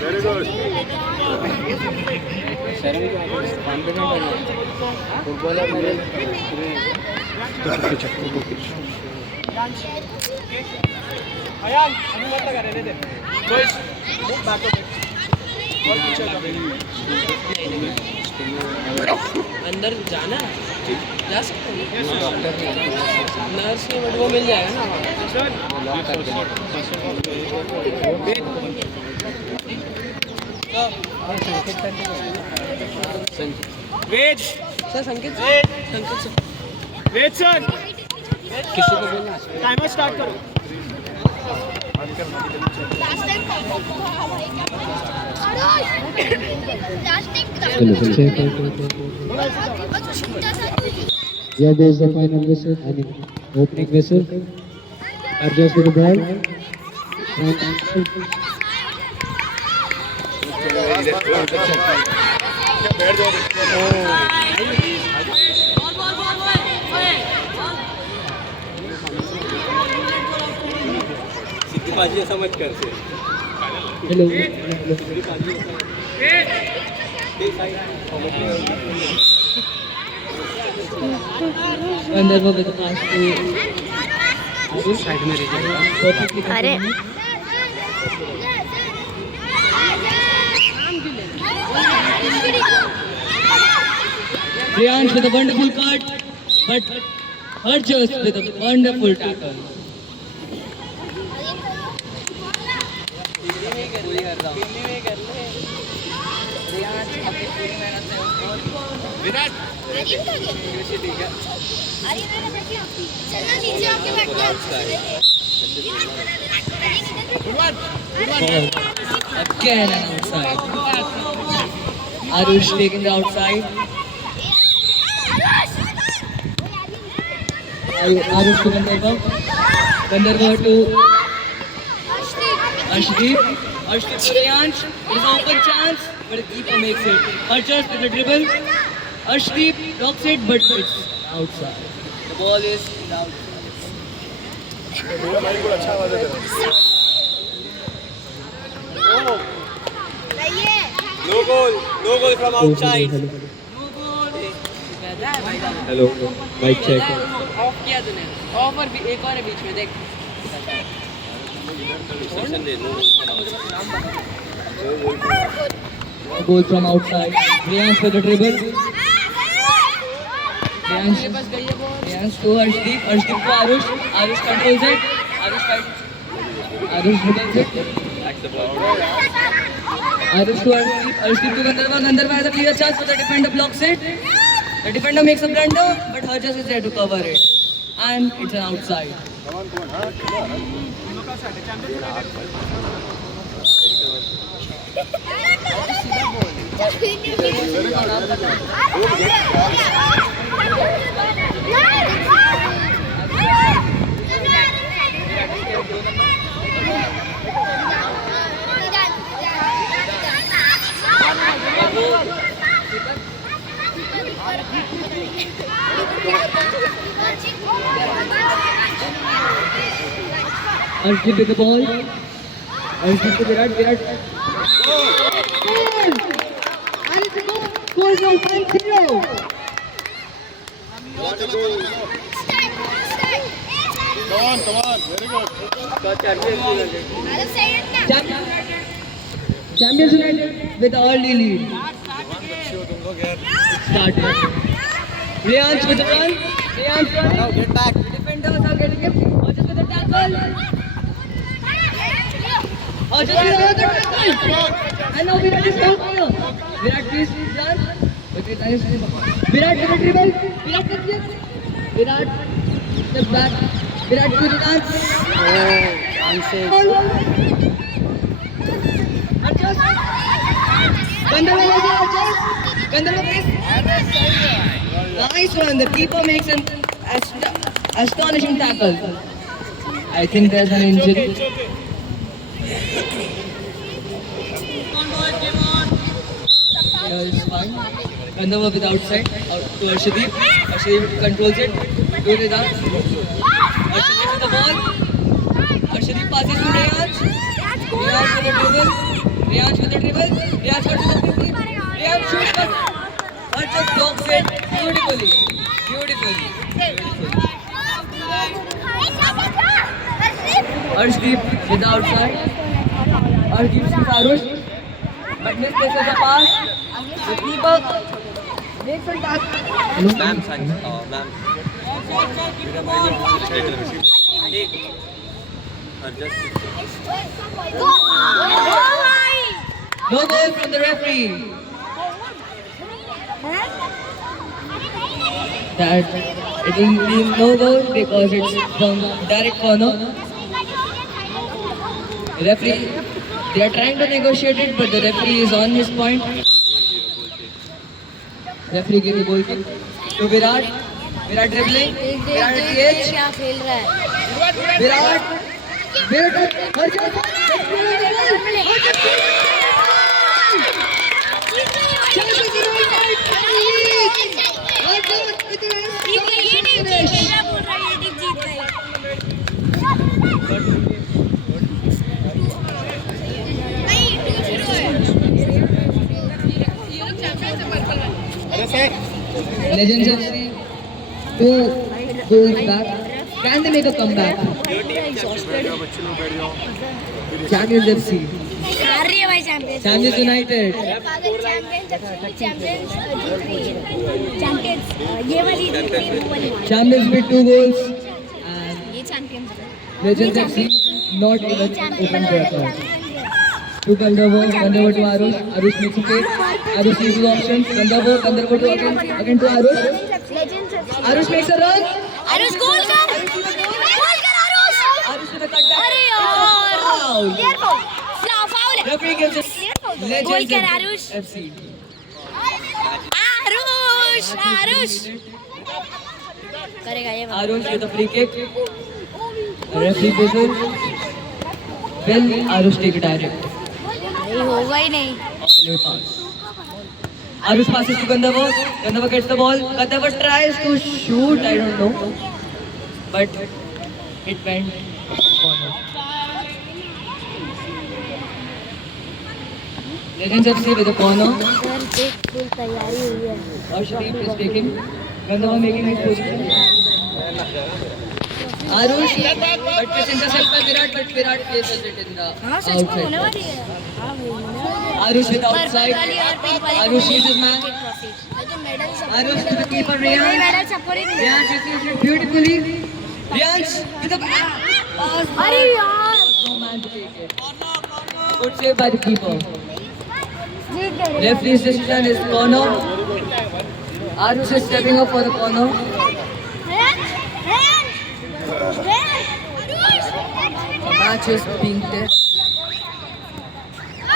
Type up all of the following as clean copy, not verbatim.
Very good. Ayan अभी मत लगा रहने दे बस मुंह बैक अप और पीछे अंदर जाना जा सकते हो नर्स के वो मिल जाएगा ना वेज सर संकेत संकेत वेज सर किसी को बोलना टाइमर स्टार्ट करो Here goes the final whistle, I mean opening whistle. Adjust to the ball. पाजी ऐसा मत कर से Hello. Under with the pass to side में अरे Priyansh with a wonderful cut, but Harjas with a wonderful tackle. Virat Again an outside. Arush taking the outside. Arush to Gandharva. Gandharva to Ashdeep. Ashdeep to Priyansh. It is an open chance, but the keeper makes it. Harjas with the dribble. Ashdeep blocks it, but it's outside. The ball is outside. No goal from outside Hello. Mic check. Off किया तूने of और भी एक और है बीच में देख Goal from outside. Priyansh with the dribble. Priyansh बस गई है ball Priyansh to Arshdeep. Arshdeep to Arush. Arush controls it. Arush dribbles it. Arush to Arshdeep. Arshdeep to Gandharva. Gandharva has a clear chance, but the defender blocks it. The defender makes a blunder, but Harjas is there to cover it. And it's an outside. Arshdeep with the ball. Arshdeep to Virat. Virat. Goal! And it's a goal. Goal goal 5-0. Come on. Very good. Champions United with the early lead. Started. Priyansh with the run. Priyansh running. Now get back. Defenders are getting him. Harjas with the tackle. Harjas with another tackle. And now Virat is out here. Virat please run. Virat with the dribble. Virat with it. Virat step back. Virat to the dance. Harjas. Gandharva was there. Harjas. Gandharva please. Nice one. The keeper makes an astonishing tackle. I think there's an injury. It's fine. Gandharva with outside out to Arshdeep. Arshdeep controls it. To Rida. Arshdeep with the ball. Arshdeep passes to Priyansh. Priyansh with the dribble. Riyansh with the dribble. Riyansh got to the quickly. Riyansh shoots, but just blocks it beautifully. Beautifully. Arshdeep with the outside. Arshdeep sees Arush, but misplaces the pass. The keeper makes a tackle. Ma'am, thanks. Ma'am. No goal from the referee. That it will be no goal because it's from direct corner. The referee, they are trying to negotiate it, but the referee is on his point. Referee gave the goal kick to Virat. Virat dribbling. Virat at the edge. क्या खेल रहा है Virat. Virat. ये team जीत गई मैं बोल रहा हूँ ये टीम जीत गई अरे sir Legends FC 2 goals back. Can they make a comeback? Champions FC. हार रही है भाई चैंपियंस Champions United. चैंपियंस ये वाली जीत गई वो वाली Champions with 2 goals. And ये champions Legends FC not even open their account. To Gandharva to Arush. Arush makes a kick. Arush uses options. Gandharva to again to Arush. Arush makes a run. Arush goal कर Arush Arush with a cutback. अरे यार Foul. Clear foul है Referee gives it. Goal Legends कर Aarush FC. Aarush करेगा ये Arush with a free kick. Referee whistle. Will Arush take it direct? नहीं होगा ही नहीं Away pass. Arush passes to Gandharva. Gandharva gets the ball. Gandharva tries to shoot. I don't know, but it went corner. Legends FC with a corner. Full तैयारी हुई है Arshdeep is taking. Gandharva making his position. Arush, but it's intercepted by Virat, but Virat places it in the हाँ सच में होने outside. वाली है हाँ भाई होने वाली है Arush with पर्पल outside. वाली और पिंक वाली Arush is his man. Arush to the keeper, Riyansh. Medal सबको नहीं मिला Riyansh receives it beautifully. Riyansh with a pass. अरे यार No man to take it. Good save by the keeper. जीत गए Referee's decision is corner. Arush is stepping up for the corner. The match is being tested.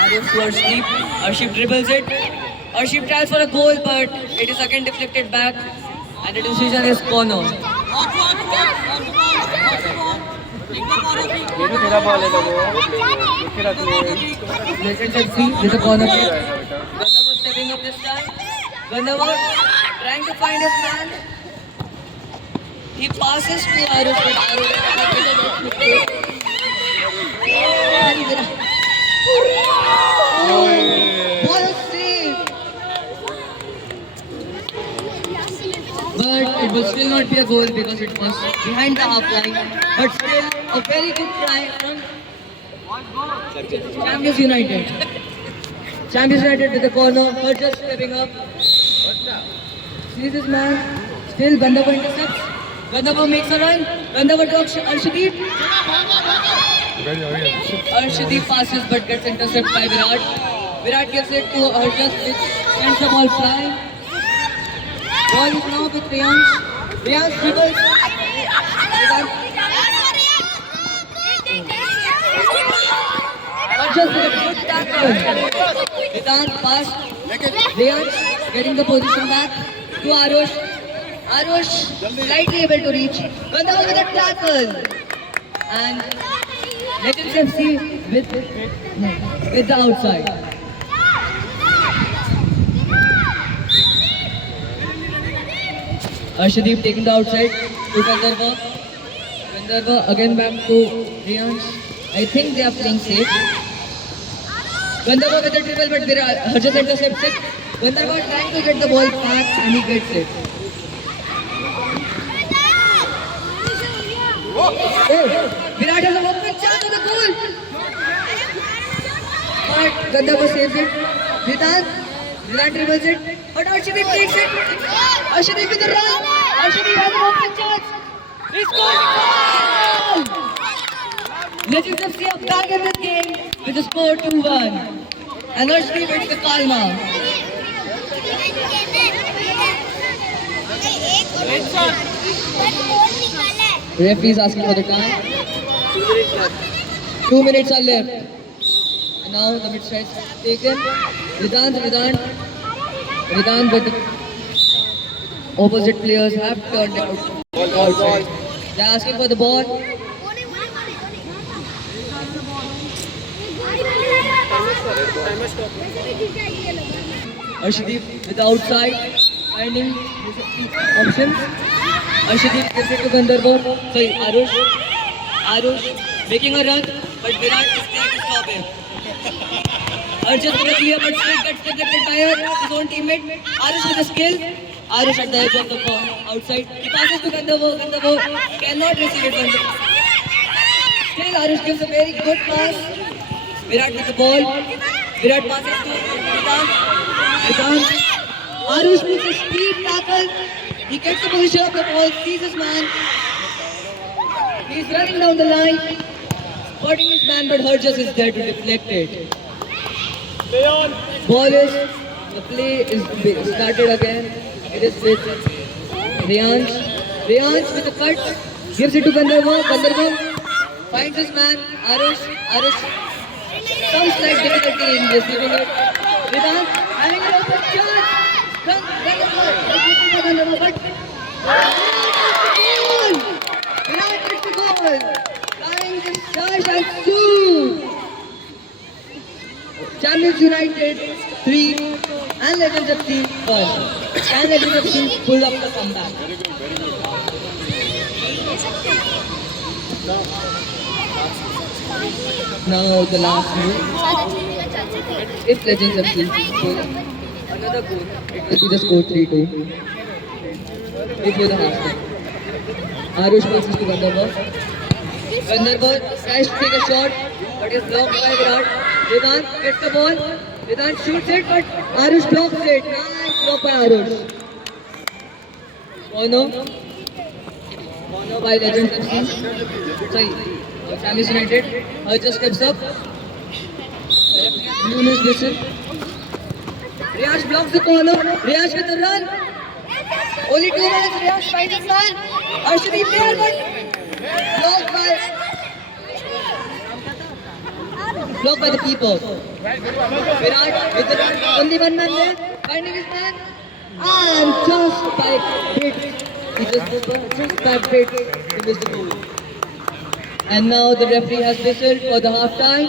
Arush to Arshdeep. Arshdeep dribbles it. Arshdeep tries for a goal, but it is again deflected back, and the decision is corner. ये भी तेरा ball है वो लिख के रख ले Legends FC with a corner kick. Gandharva stepping up this time. Gandharva trying to find his man. He passes to Arush, but Arush ball is saved. But it will still not be a goal because it was behind the half line. But still a very good try from Champions United. Champions United with the corner, but just stepping up. See this man. Still Gandharva intercepts. Gandharva makes a run. Gandharva to Arshdeep. Arshdeep passes but gets intercepted by Virat. Virat gives it to Arshdeep, which sends the ball flying. Ball is now with Riyansh. Riyansh dribbles. Just with a good tackle. Vedant pass. Riyansh getting the position back to Arush. Arush slightly able to reach. Gandharva with a tackle. And Legends FC with the outside. Arshdeep taking the outside to Gandharva. Gandharva again back to Riyansh. I think they are playing safe. Gandharva with the dribble, but Harjas intercepts it. Gandharva trying to get the ball back and he gets it. Oh, Virat has a open chance on the goal. But Gandharva saves it. Vedant dribbles it, but Arshdeep takes it. Arshdeep with the run. Arshdeep has an open chance. He scores a goal! Legends FC are back in this game with the score 2-1. And Arshdeep hits the Kalma. Referee is asking for the time. 2 minutes are left. And now the mid-strike is taken. Vedant, but the opposite players have turned out. They are asking for the ball. Arshdeep with the outside, finding options. Arshdeep gives it to Gandharva. Sorry, Arush making a run, but Virat is there to stop him. Arjun with a clear, but still gets deflected by his own teammate. Arush with a skill. Arush at the edge of the outside. He passes to Gandharva. Gandharva cannot receive it. Still, Arush gives a very good pass. Virat with the ball. Virat passes to Vedant. Arush makes a speed tackle. He gets the position of the ball, sees his man. He's running down the line, spotting his man, but Harjas is there to deflect it. The play is started again. It is with Riyansh. Riyansh with a cut, gives it to Gandharva. Gandharva finds his man, Arush. Some slight difficulty in receiving it. Vedant having a open chance. Gandharva, but Virat gets the goal. Tying the charge and two. Champions United 3 and Legends FC 1. And Legends FC pulled up the comeback. Now the last move. If Legends FC pull another goal, it will be the score 3-2. Before the half time. Arush passes to Gandharva. Gandharva tries to take a shot, but is blocked by Virat. Vedant gets the ball. Vedant shoots it, but Arush blocks it. Nice block by Arush. Bono by Legends FC. Sorry, Champions United. Harjas steps up. Yunus listen. Riyash blocks the corner. Riyash with the run. Only 2 minutes. Riyash finds his man. Arshdeep there, but blocked by the keeper. Virat with the run. Only 1 man there. Finding his man. And just by bit. He just by bit. He missed the goal. And now the referee has whistled for the half time.